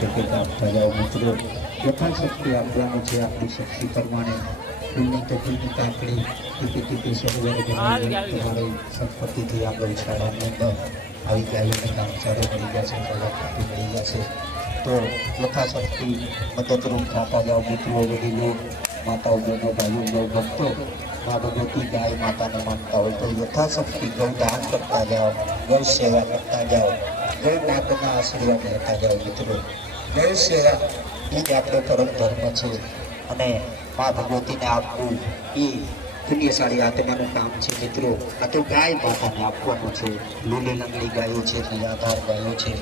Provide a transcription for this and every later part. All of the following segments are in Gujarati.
પેકેટ આપતા જાઓ મિત્રો। યથાશક્તિ આપવાનું છે, આપણી શક્તિ પ્રમાણે ફૂલની ટોપલીની કાકડી ટીપી ટીપી સરોવર તમારી સંપત્તિથી આગળ શાળાની અંદર આવી ગાયોને કામચારો મળી ગયા છે, કલાકૃતિ મળી ગયા છે। તો યથાશક્તિ મદદરૂપ થતા જાઓ મિત્રો। વડીલો, માતાઓ, બહેનો, ભાઈઓ, ભક્તો મા ભગવતી ગાય માતાને માનતા હોય તો યથાશક્તિ ગૌદાન કરતા જાઓ, ગૌ સેવા કરતા જાઓ, ગૌ માતાના આશીર્વાદ લેતા જાઓ મિત્રો। ગૌ સેવા એ જ આપણો પરમ ધર્મ છે અને મા ભગવતીને આપવું એ પુણ્યશાળી આત્માનું કામ છે મિત્રો। આ તો ગાય માતાને આપવાનું છે। લીલી લંગડી ગાયો છે, નિરાધાર ગાયો છે,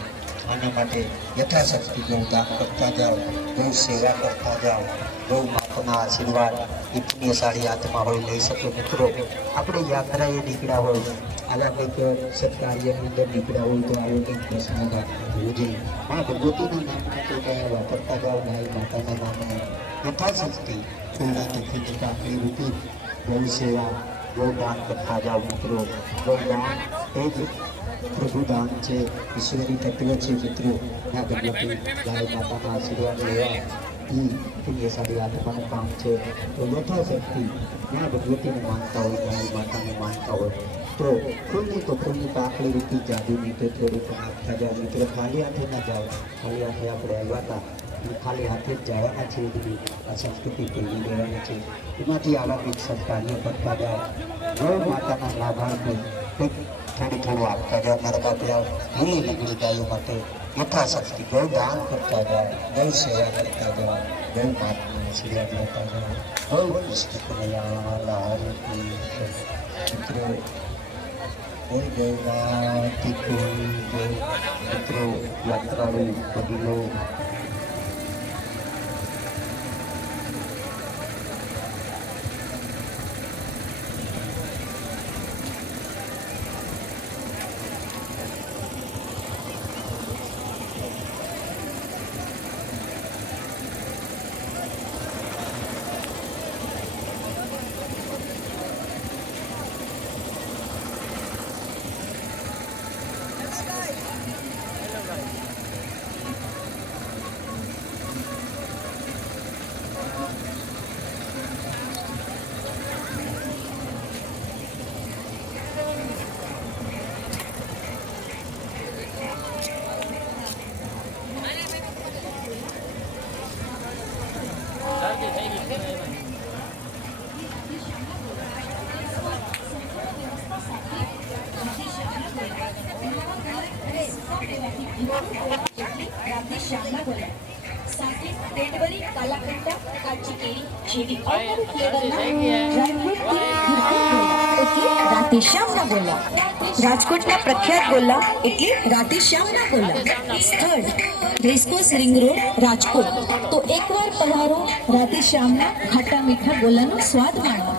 આના માટે યથાશક્તિ ગૌદાન કરતા જાઓ, ગૌ સેવા કરતા જાઓ। ગૌ માતાના આશીર્વાદ એ પુણ્યશાળી આત્મા હોય લઈ શકે મિત્રો। આપણે યાત્રાએ નીકળ્યા હોય, આવા કંઈક સત્કાર્યની અંદર નીકળ્યા હોય તો આવો કંઈક પ્રશ્ન હોવો જોઈએ। મા ભગવતીના નામને તો કયા વાપરતા જાઓ, ગાય માતાના નામને યથાશક્તિ ફૂલની ટોપલીની કાકડી રૂપી ગૌ સેવા ગૌદાન કરતા જાઓ મિત્રો। ગૌદાન એ જ પ્રભુદાન છે, ઈશ્વરી તત્વ છે મિત્રો। મા ભગવતી ગાય માતાના આશીર્વાદ લેવા એ પુણ્યશાળી આત્માનું કામ છે। તો યથાશક્તિ મા ભગવતીને માનતા હોય, ગાય માતાને માનતા હોય તો ફૂલની ટોપલીની કાકડી રૂપી જાદુની ટોપલી રૂપે આપતા જાઓ મિત્રો। ખાલી હાથે ના જાઓ, ખાલી હાથે આપણે આવ્યા હતા અને ખાલી હાથે જ જવાના છે, બધી આ સંસ્કૃતિ પેલી લેવાની છે। એમાંથી આવા કંઈક સત્કાર્ય કરતા જાઓ, ગૌ માતાના લાભાર્થે કંઈક થોડું આપતા જાઓ। મારા બાપા લીલી લંગડી ગાયો માટે યથાશક્તિ ગૌદાન કરતા જાઓ, ગૌ સેવા કરતા જાઓ, ગૌ માતાનો આશીર્વાદ લેતા જાઓ। ગૌ કૃષ્ણ કનૈયા મિત્રો। ગૌ ગૌમાતી મિત્રો, યાત્રાળુ વડીલો, રાજકોટના પ્રખ્યાત ગોલા એટલે રાધેશ્યામના ગોલા। સ્થળ રેસકોર્સ રિંગ રોડ, રાજકોટ। તો એકવાર પધારો રાધેશ્યામના ખાટા મીઠા ગોલાનો સ્વાદ માણવા।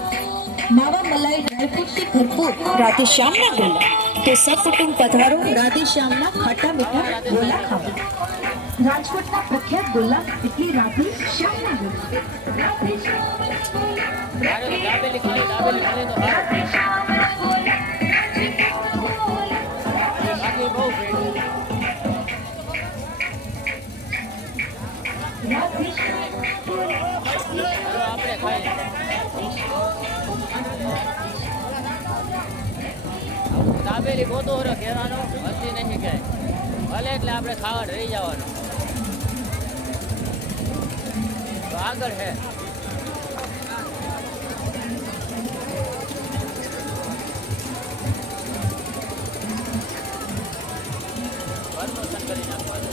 માવા મલાઈ ડ્રાયફ્રૂટથી ભરપૂર રાધેશ્યામના ગોલા। તો સકુટુંબ પધારો રાધેશ્યામના ખાટા મીઠા ગોલા ખાવા। રાજકોટના પ્રખ્યાત ગોલા એટલે રાધેશ્યામના દાબેલી ગોતો ઘેરાનો હસી નહીં ક્યાંય ભલે એટલે આપણે ખાવા રહી જવાનું તો આગળ છે। પ્રમોશન કરી નાખવાનું।